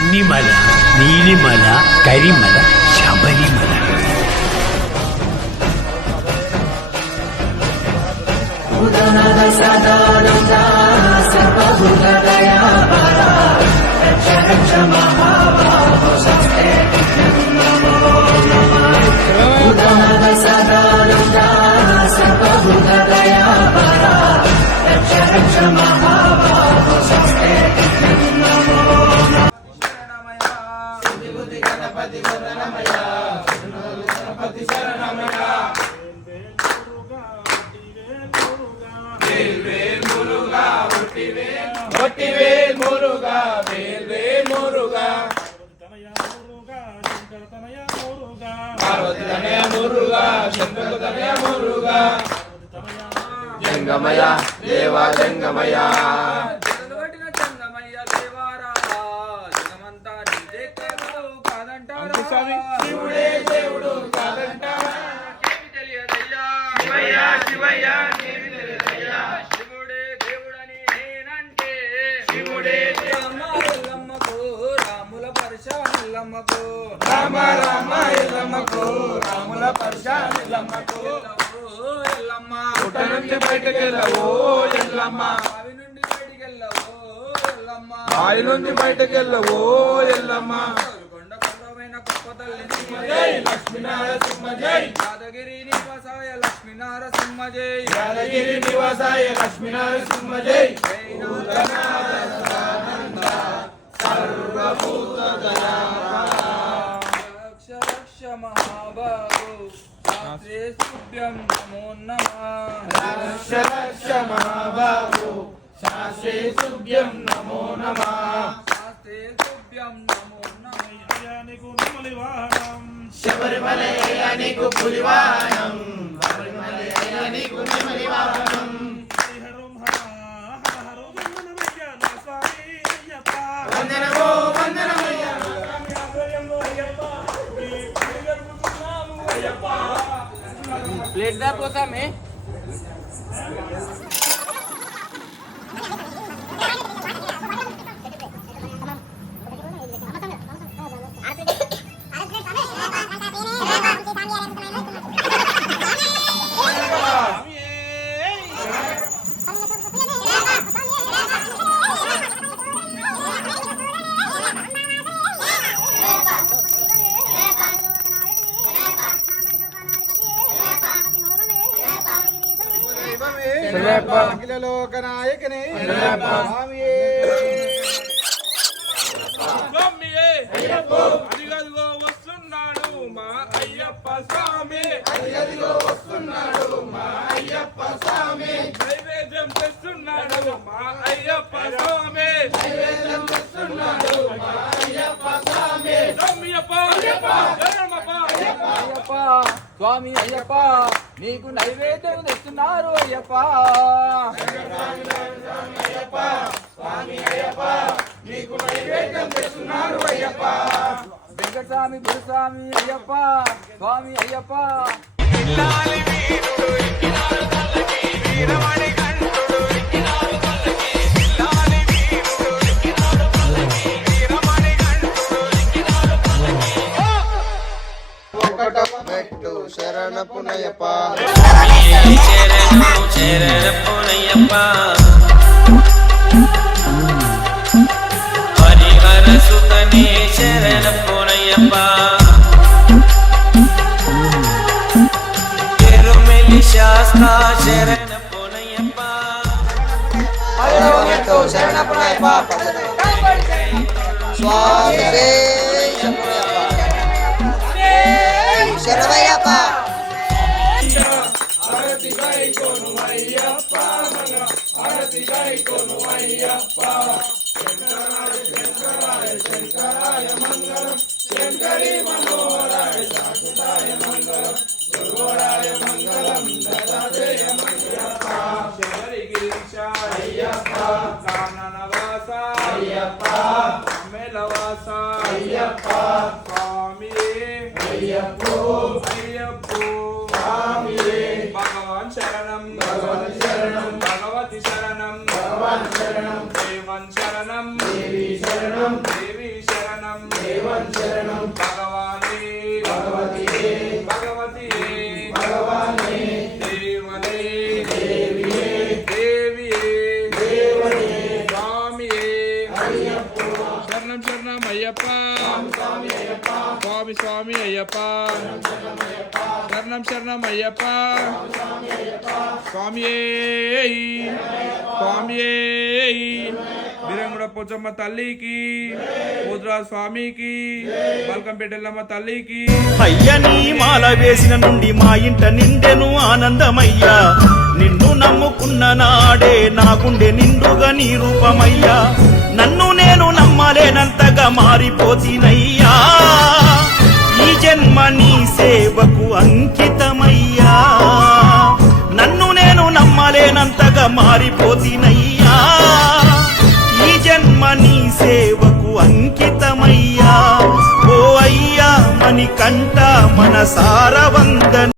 కన్నిమల, నీలిమల, కరిమల, శబరిమల. జంగమయ దేవా జంగమయ శివుడే దేవుడు కాదంటారా శివయ్య శివుడే దేవుడని నేనంటే శివుడే ఎల్లమ్మకు రాముల పరిశానెల్లమ్మకు రామ రామ ఎల్లమ్మకు రాముల పరిశానెల్లమ్మకు ఎల్లమ్మ పుట్ట నుంచి బయటకు వెళ్ళవో ఎల్లమ్మ బావి నుండి బయటకు వెళ్ళవో ఎల్లమ్మ బావి నుండి బయటకు వెళ్ళవో ఎల్లమ్మ లక్ష్మీనారసింహ జై యాదగిరి నివాసాయ లక్ష్మీనారసింహ జై యాదగిరి నివాసాయ లక్ష్మీనారసింహ జై సర్వభూత రక్ష రక్ష మహాబాహు శాస్త్రే సుభ్యం నమో నమః రక్ష రక్ష మహాబాహు శాస్త్రే సుభ్యం నమో నమః శాస్త్రే సుభ్యం నమో నమః శబరిమలయ్య నీకు పులివాహనం శబరిమలయ్య నీకు పులివాహనం వందనమో వందనమయ్య ప్లేట్ దా పోతామే అఖిల లోక నాయకనే అదిగదిగో వస్తున్నాడు మా అయ్యప్ప స్వామి అదిగదిగో వస్తున్నాడు మా అయ్యప్ప స్వామి నైవేద్యం తెస్తున్నాడు మా అయ్యప్ప స్వామి నైవేద్యం తెస్తున్నాడు మా అయ్యప్ప స్వామి స్వామియప్ప అయ్యప్ప అయ్యప్ప స్వామి అయ్యప్ప నీకు నైవేద్యం తెస్తున్నారు అయ్యప్ప స్వామి అయ్యప్ప నీకు నైవేద్యం తెస్తున్నారు అయ్యప్ప వెంకటస్వామి గురుస్వామి అయ్యప్ప స్వామి అయ్యప్ప మెట్టు శరణపునయ్యప్ప శరణపునయ్యప్ప హరిహర సుతనే శరణపునయ్యప్ప తిరుమలి శాస్త్ర శరణపునయ్యప్ప మెట్టు శరణపునయ్యప్ప స్వామి శరణయ్యప్ప ఆరతి గై కొను అయ్యప్ప ఆరతి గై కొను అయ్యప్ప శంకరాయ శంకరాయ మంగళం శంకరి మనోహరాయ శాశ్వతాయ మంగళం దుర్గోడాయ మంగళం దదాదేయ మంగళప్ప శబరి గిరీశాయ అయ్యప్ప కాననవాస అయ్యప్ప మేలవాస అయ్యప్ప స్వామి అయ్యప్పో అయ్యప్పో స్వామియే భగవాన్ శరణం భగవతి శరణం భగవతి శరణం భగవాన్ శరణం దేవన్ శరణం దేవి శరణం దేవి శరణం శరణం శరణం అయ్యప్ప స్వామి స్వామి అయ్యప్ప శరణం శరణం అయ్యప్ప స్వామియే స్వామియే బిరంగుడ పోచమ్మ తల్లికి పోతురాజు స్వామికి మల్కంపేటెల్లమ్మ తల్లికి అయ్యని మాల వేసిన నుండి మా ఇంట నిండెను ఆనందమయ్యా నిన్ను నమ్ముకున్న నాడే నా గుండె నిండుగా నీ రూపమయ్యా నన్ను నేను నమ్మలేనంతగా మారిపోతినయ్యా ఈ జన్మ నీ సేవకు అంకితమయ్యా నన్ను నేను నమ్మలేనంతగా మారిపోతినయ్యా ఈ జన్మ నీ సేవకు అంకితమయ్యా ఓ అయ్యా మణికంఠ మనసార వందన